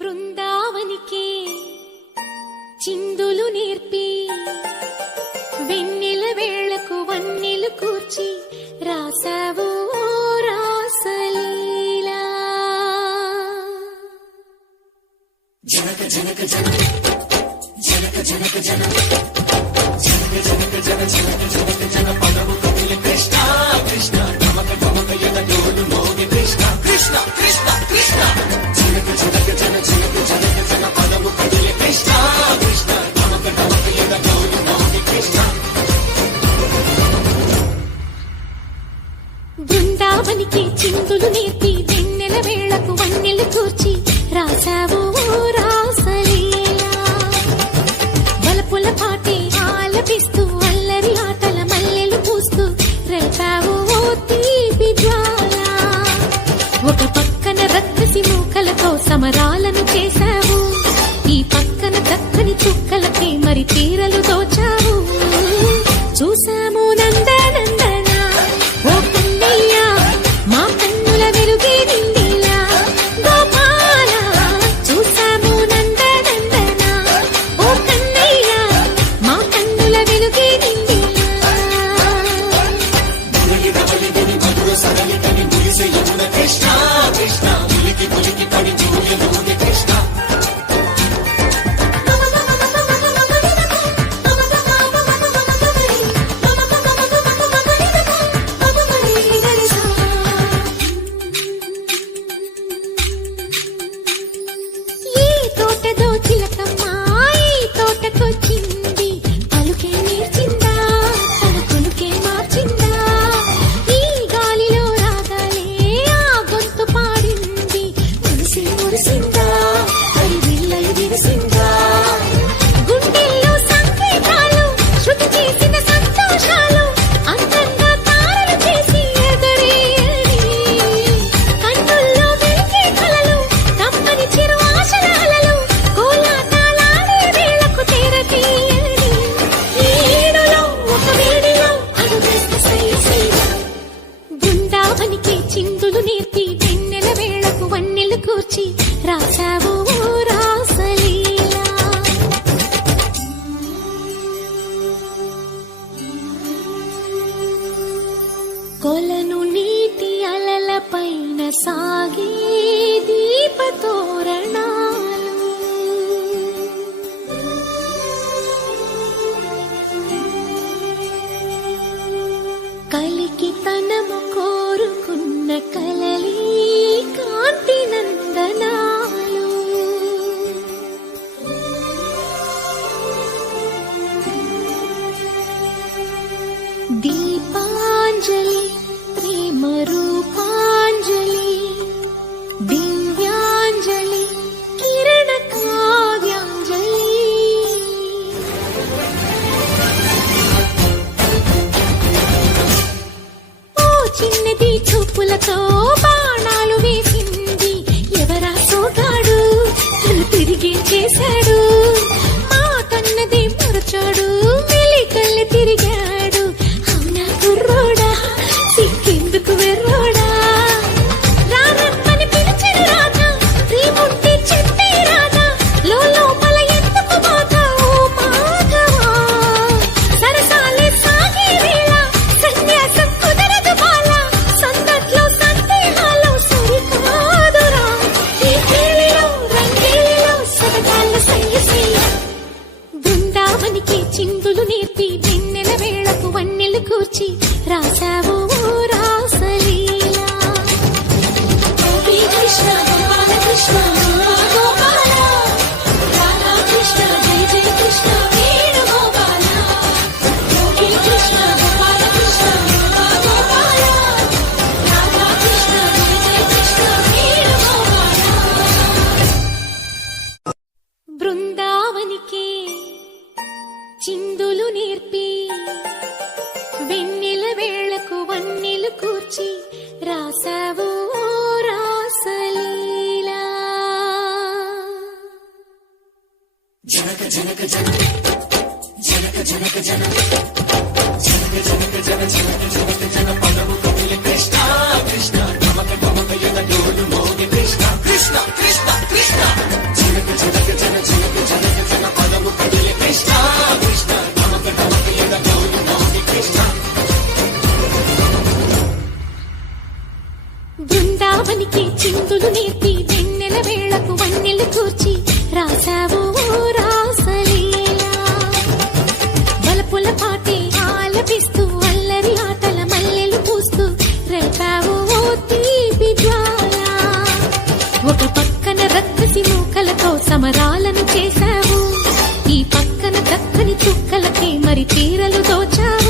బృందావనికి చిందులు నేర్పి వెన్నెల వేళకు వన్నెలు కూర్చి రాసావు రాసలీలా. జనక జనక జనక జనక జనక జనక జనక జనక జన జనక జనక జన పదము కపిల కృష్ణ కృష్ణ నమక నమక యద డోలు మోగి కృష్ణ కృష్ణ కృష్ణ కృష్ణ జనక జనక జన జనక జనక జన పదము కపిల కృష్ణ కృష్ణ నమక నమక యద డోలు మోగి కృష్ణ. బృందావనికి చిందులు నేర్పి వెన్నెల వేళకు వన్నెలు కూర్చి రాసావు రాసలీలా. బలపుల పాటే ఆలపిస్తూ అల్లరి ఆటల మల్లెలు పూస్తూ రేపావు తీపి జ్వాల. ఒక పక్కన రక్కసి మూకలతో సమరాలను చేశావు, ఈ పక్కన దక్కని చుక్కలకి మరి తీరలు దోచావు. చూసాము నందనందన ఓ కన్నయ్య మా కన్నుల వెలుగే నిండిలా గోపాల. చూసాము నందనందన ఓ కన్నయ్య మా కన్నుల వెలుగే నిండిలా. కృష్ణ కృష్ణ ములికి ములికి పడి జీవులలోని కృష్ణ. చిందులు నేర్పి వెన్నెల వేళకు వన్నెలు కూర్చి రాసావు రాసలీలా. కొలను నీటి అలల పైన సాగే దీపతోరణాలు, కలికి తనము కోరుకున్న కలలి కాంతి నందనాలు. దీపాంజలి ప్రేమ రూపాంజలి దివ్యాంజలి కిరణ కావ్యాంజలి. చిన్నది చూపులతో బాణాలు వేసింది ఎవరా సోగాడు, తిరిగి చేశాడు మా కన్నది మరచాడు మెలికల్లి తిరిగాడు. అవునా కుర్రోడా సిక్కెందుకు వెర్రోడా, రారమ్మని పిలిచిన రాధా శ్రీముంటి చెప్పే రాధా లోపల ఎందుకు బాధ ఓ మాధవా. సరసాలే సాగే వేళ సన్యాసం కుదరదు బాల, సందట్లో సందేహాలు సరికాదురా. ఈ కేళిలో రంగేలిలో సరదాల సయ్యసయ్య. బృందావనికి చిందులు నేర్పి వెన్నెల వేళకు వన్నెలు కూర్చి రాసావు రాసలీలా. కృష్ణ గోపాల కృష్ణ గోపాల రాధా కృష్ణ జయ జయ కృష్ణ వేణుగోపాల. కృష్ణ గోపాల కృష్ణ గోపాల రాధా కృష్ణ జయ జయ కృష్ణ వేణుగోపాల. బృందావనికి చిందులు నేర్పి వెన్నెల వేళకు వన్నెలు కూర్చి రాసావు రాసలీలా. జనక జనక జనక జనక జనక జనక జనక జనక జన జనక జనక జన పదము కపిల కృష్ణ కృష్ణ నమక నమక యద డోలు మోగి కృష్ణ కృష్ణ కృష్ణ కృష్ణ. రక్కసి మూకలతో సమరాలను చేశావు, ఈ పక్కన దక్కని చుక్కలకి మరి తీరలు దోచావు.